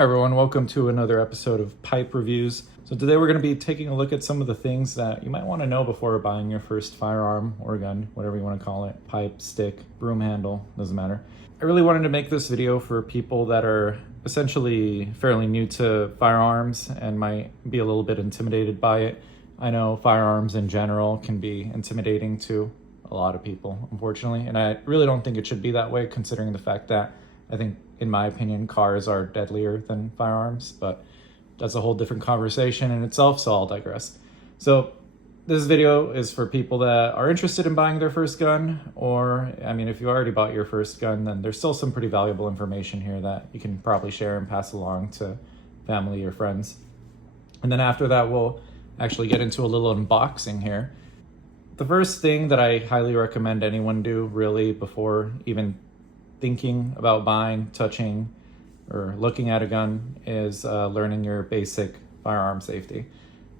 Hi everyone, welcome to another episode of Pipe Reviews. So today we're going to be taking a look at some of the things that you might want to know before buying your first firearm or gun, whatever you want to call it, pipe, stick, broom handle, doesn't matter. I really wanted to make this video for people that are essentially fairly new to firearms and might be a little bit intimidated by it. I know firearms in general can be intimidating to a lot of people, unfortunately, and I really don't think it should be that way considering the fact that I think, in my opinion, cars are deadlier than firearms, but that's a whole different conversation in itself, so I'll digress. So this video is for people that are interested in buying their first gun, or, I mean, if you already bought your first gun, then there's still some pretty valuable information here that you can probably share and pass along to family or friends. And then after that, we'll actually get into a little unboxing here. The first thing that I highly recommend anyone do, really, before even thinking about buying, touching, or looking at a gun is learning your basic firearm safety.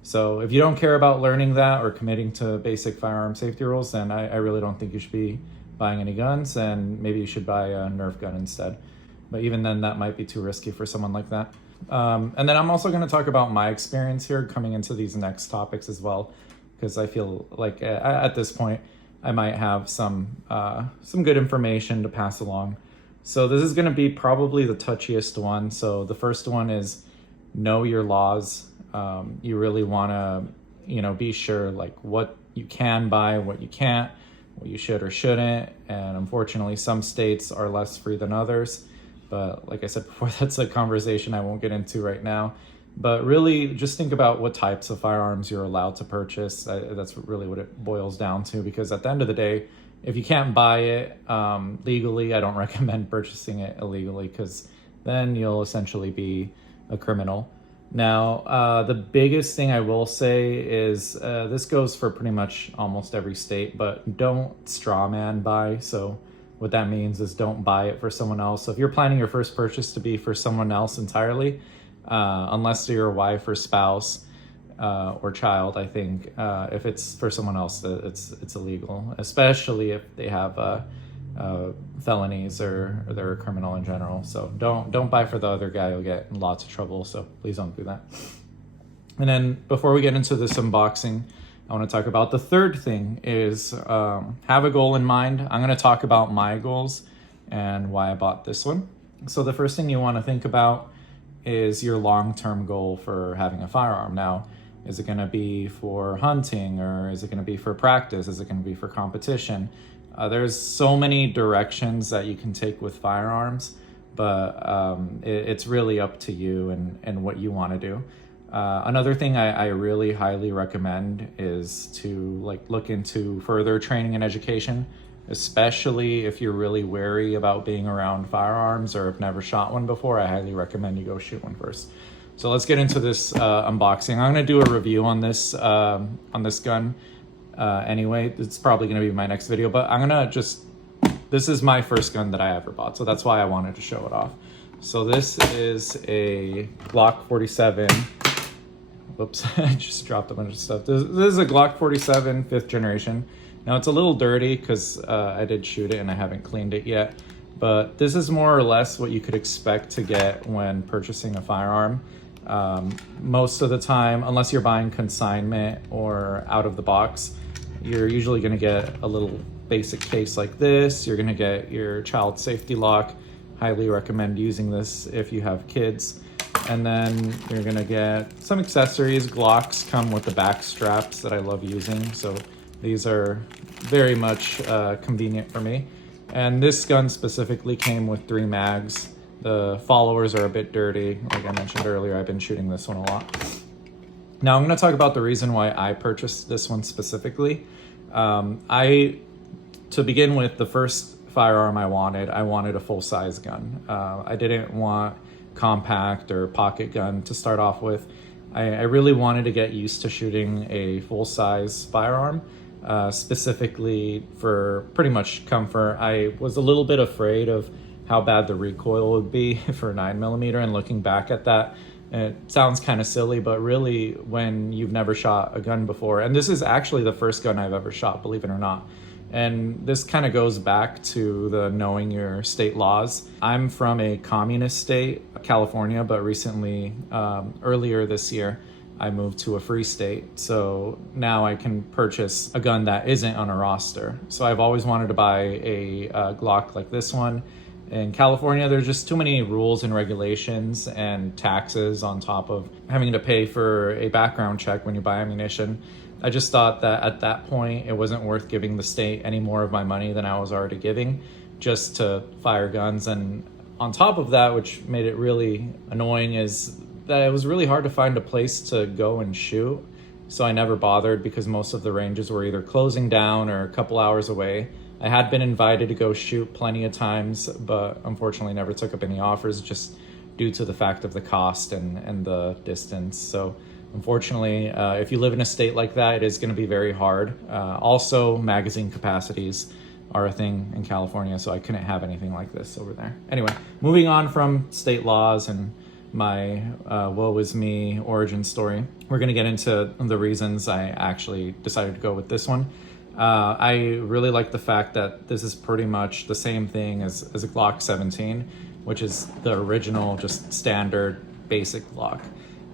So if you don't care about learning that or committing to basic firearm safety rules, then I really don't think you should be buying any guns, and maybe you should buy a Nerf gun instead. But even then, that might be too risky for someone like that. And then I'm also going to talk about my experience here coming into these next topics as well, because I feel like at this point, I might have some good information to pass along. So this is going to be probably the touchiest one. So the first one is know your laws. You really want to, be sure like what you can buy, what you can't, what you should or shouldn't. And unfortunately, some states are less free than others. But like I said before, that's a conversation I won't get into right now. But really, just think about what types of firearms you're allowed to purchase. That's really what it boils down to, because at the end of the day, if you can't buy it legally, I don't recommend purchasing it illegally, because then you'll essentially be a criminal. Now, the biggest thing I will say is this goes for pretty much almost every state, but don't straw man buy. So what that means is don't buy it for someone else. So if you're planning your first purchase to be for someone else entirely, unless you're a wife or spouse or child, I think if it's for someone else, it's illegal, especially if they have felonies or they're a criminal in general. So don't buy for the other guy. You'll get in lots of trouble. So please don't do that. And then before we get into this unboxing, I want to talk about the third thing is have a goal in mind. I'm going to talk about my goals and why I bought this one. So the first thing you want to think about is your long-term goal for having a firearm. Now, is it going to be for hunting, or is it going to be for practice? Is it going to be for competition? There's so many directions that you can take with firearms, but it's really up to you and what you want to do. Another thing I really highly recommend is to look into further training and education, especially if you're really wary about being around firearms or have never shot one before. I highly recommend you go shoot one first. So let's get into this unboxing. I'm going to do a review on this gun anyway. It's probably going to be my next video, but I'm going to this is my first gun that I ever bought, so that's why I wanted to show it off. So this is a Glock 47. Whoops, I just dropped a bunch of stuff. This is a Glock 47 5th generation. Now it's a little dirty because I did shoot it and I haven't cleaned it yet, but this is more or less what you could expect to get when purchasing a firearm. Most of the time, unless you're buying consignment or out of the box, you're usually going to get a little basic case like this. You're going to get your child safety lock. Highly recommend using this if you have kids. And then you're going to get some accessories. Glocks come with the back straps that I love using, so these are very much convenient for me. And this gun specifically came with 3 mags. The followers are a bit dirty. Like I mentioned earlier, I've been shooting this one a lot. Now I'm going to talk about the reason why I purchased this one specifically. To begin with, the first firearm I wanted a full-size gun. I didn't want compact or pocket gun to start off with. I really wanted to get used to shooting a full-size firearm. Specifically for pretty much comfort. I was a little bit afraid of how bad the recoil would be for 9mm, and looking back at that, it sounds kind of silly, but really when you've never shot a gun before, and this is actually the first gun I've ever shot, believe it or not, And this kind of goes back to the knowing your state laws. I'm from a communist state, California, but recently, earlier this year, I moved to a free state. So now I can purchase a gun that isn't on a roster. So I've always wanted to buy a Glock like this one. In California, there's just too many rules and regulations and taxes on top of having to pay for a background check when you buy ammunition. I just thought that at that point, it wasn't worth giving the state any more of my money than I was already giving just to fire guns. And on top of that, which made it really annoying, is that it was really hard to find a place to go and shoot. So I never bothered because most of the ranges were either closing down or a couple hours away. I had been invited to go shoot plenty of times, but unfortunately never took up any offers just due to the fact of the cost and the distance. So unfortunately, if you live in a state like that, it is going to be very hard. Also, magazine capacities are a thing in California, so I couldn't have anything like this over there. Anyway, moving on from state laws and my woe is me origin story, we're going to get into the reasons I actually decided to go with this one. I really like the fact that this is pretty much the same thing as a Glock 17, which is the original, just standard basic Glock.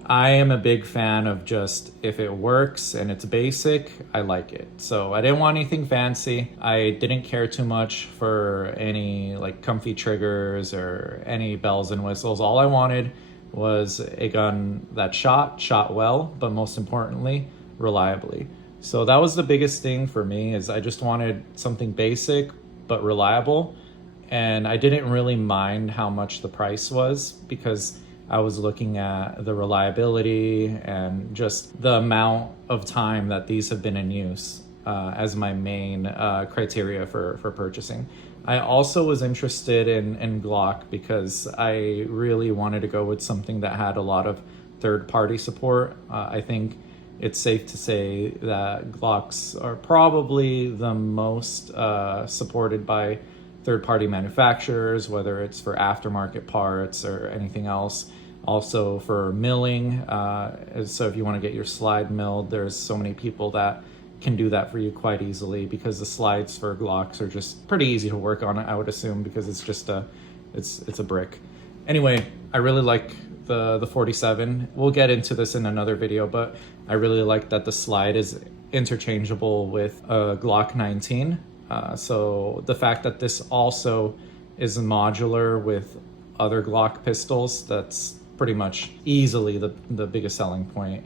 I am a big fan of just, if it works and it's basic, I like it. So I didn't want anything fancy. I didn't care too much for any like comfy triggers or any bells and whistles. All I wanted was a gun that shot well, but most importantly, reliably. So that was the biggest thing for me, is I just wanted something basic but reliable. And I didn't really mind how much the price was because I was looking at the reliability and just the amount of time that these have been in use as my main criteria for purchasing. I also was interested in Glock because I really wanted to go with something that had a lot of third-party support. I think it's safe to say that Glocks are probably the most supported by third-party manufacturers, whether it's for aftermarket parts or anything else. Also for milling, so if you want to get your slide milled, there's so many people that can do that for you quite easily because the slides for Glocks are just pretty easy to work on, I would assume, because it's just it's a brick. Anyway, I really like the 47. We'll get into this in another video, but I really like that the slide is interchangeable with a Glock 19. So the fact that this also is modular with other Glock pistols, that's pretty much easily the biggest selling point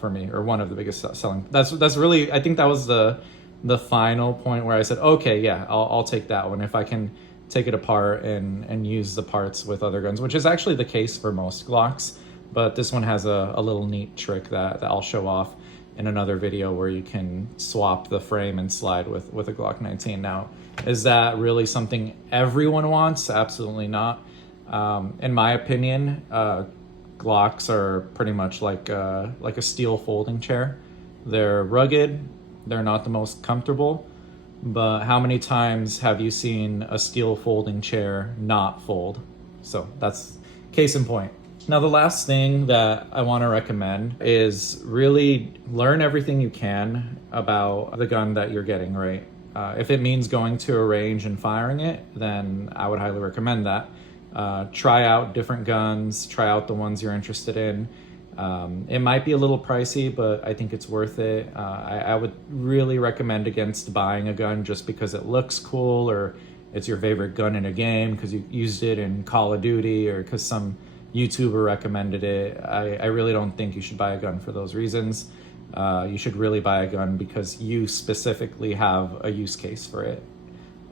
for me, or one of the biggest selling. That's really, I think that was the final point where I said, okay, yeah, I'll take that one if I can take it apart and use the parts with other guns, which is actually the case for most Glocks. But this one has a little neat trick that I'll show off in another video where you can swap the frame and slide with a Glock 19. Now, is that really something everyone wants? Absolutely not. In my opinion, Glocks are pretty much like a steel folding chair. They're rugged, they're not the most comfortable, but how many times have you seen a steel folding chair not fold? So that's case in point. Now, the last thing that I want to recommend is really learn everything you can about the gun that you're getting, right? If it means going to a range and firing it, then I would highly recommend that. Try out different guns, try out the ones you're interested in. It might be a little pricey, but I think it's worth it. I would really recommend against buying a gun just because it looks cool or it's your favorite gun in a game because you used it in Call of Duty or because some YouTuber recommended it. I really don't think you should buy a gun for those reasons. You should really buy a gun because you specifically have a use case for it.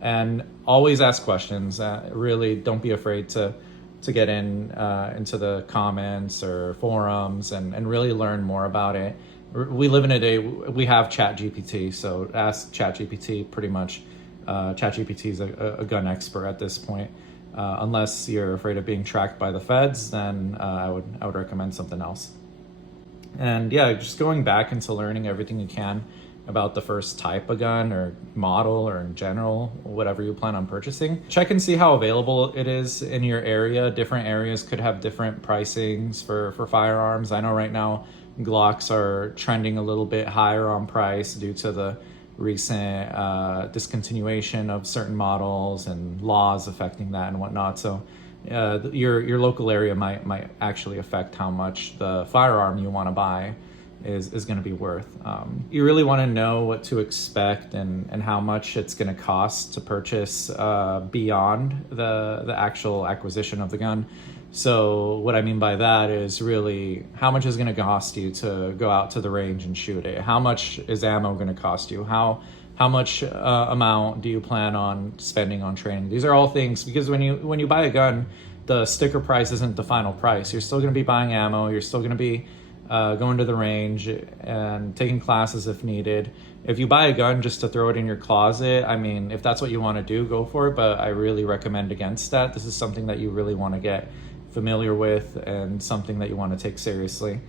And always ask questions. Really don't be afraid to get into the comments or forums and really learn more about it. We live in a day, we have ChatGPT, so ask ChatGPT pretty much. ChatGPT is a gun expert at this point. Unless you're afraid of being tracked by the feds, then I would recommend something else. And yeah, just going back into learning everything you can about the first type of gun or model or in general, whatever you plan on purchasing. Check and see how available it is in your area. Different areas could have different pricings for firearms. I know right now Glocks are trending a little bit higher on price due to the recent discontinuation of certain models and laws affecting that and whatnot. So your local area might actually affect how much the firearm you want to buy is going to be worth. You really want to know what to expect and how much it's going to cost to purchase beyond the actual acquisition of the gun. So what I mean by that is really how much is going to cost you to go out to the range and shoot it? How much is ammo going to cost you? How much amount do you plan on spending on training? These are all things, because when you buy a gun, the sticker price isn't the final price. You're still going to be buying ammo. You're still going to be going to the range and taking classes if needed. If you buy a gun just to throw it in your closet, I mean, if that's what you want to do, go for it. But I really recommend against that. This is something that you really want to get familiar with and something that you want to take seriously.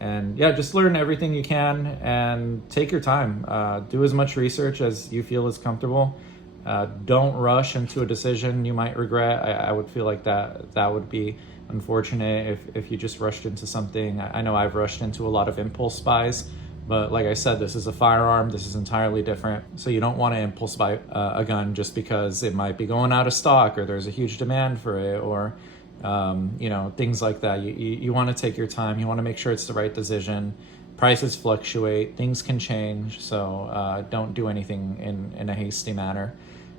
And yeah, just learn everything you can and take your time. Do as much research as you feel is comfortable. Don't rush into a decision you might regret. I would feel like that would be unfortunate if you just rushed into something. I know I've rushed into a lot of impulse buys, but like I said, this is a firearm. This is entirely different. So you don't want to impulse buy a gun just because it might be going out of stock or there's a huge demand for it, or things like that. You want to take your time. You want to make sure it's the right decision. Prices fluctuate, things can change, so don't do anything in a hasty manner.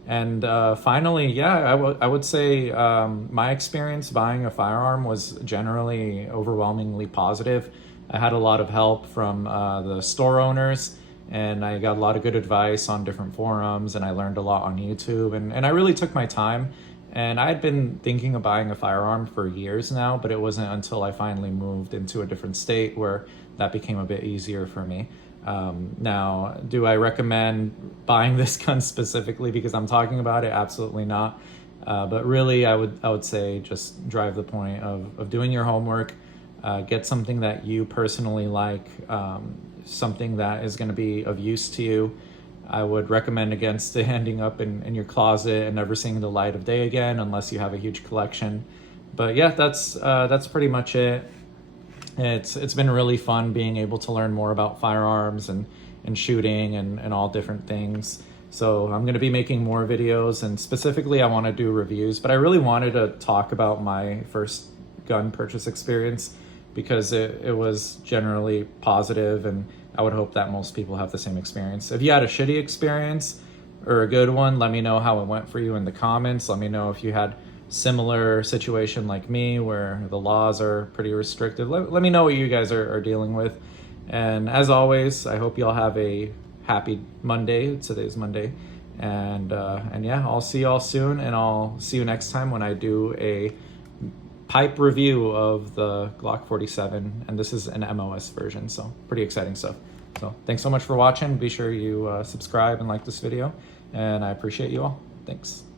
And finally, yeah, I would say my experience buying a firearm was generally overwhelmingly positive. I had a lot of help from the store owners, and I got a lot of good advice on different forums, and I learned a lot on YouTube, and I really took my time. And I had been thinking of buying a firearm for years now, but it wasn't until I finally moved into a different state where that became a bit easier for me. Now, do I recommend buying this gun specifically because I'm talking about it? Absolutely not. But really, I would say just drive the point of doing your homework, get something that you personally like, something that is going to be of use to you. I would recommend against it ending up in your closet and never seeing the light of day again unless you have a huge collection. But yeah, that's pretty much it. It's been really fun being able to learn more about firearms and shooting and all different things. So I'm going to be making more videos, and specifically I want to do reviews, but I really wanted to talk about my first gun purchase experience because it was generally positive, and I would hope that most people have the same experience. If you had a shitty experience or a good one, let me know how it went for you in the comments. Let me know if you had similar situation like me where the laws are pretty restrictive. Let me know what you guys are dealing with. And as always, I hope y'all have a happy Monday. Today's Monday. And yeah, I'll see y'all soon, and I'll see you next time when I do a pipe review of the Glock 47, and this is an MOS version, so pretty exciting stuff. So thanks so much for watching. Be sure you subscribe and like this video, and I appreciate you all. Thanks.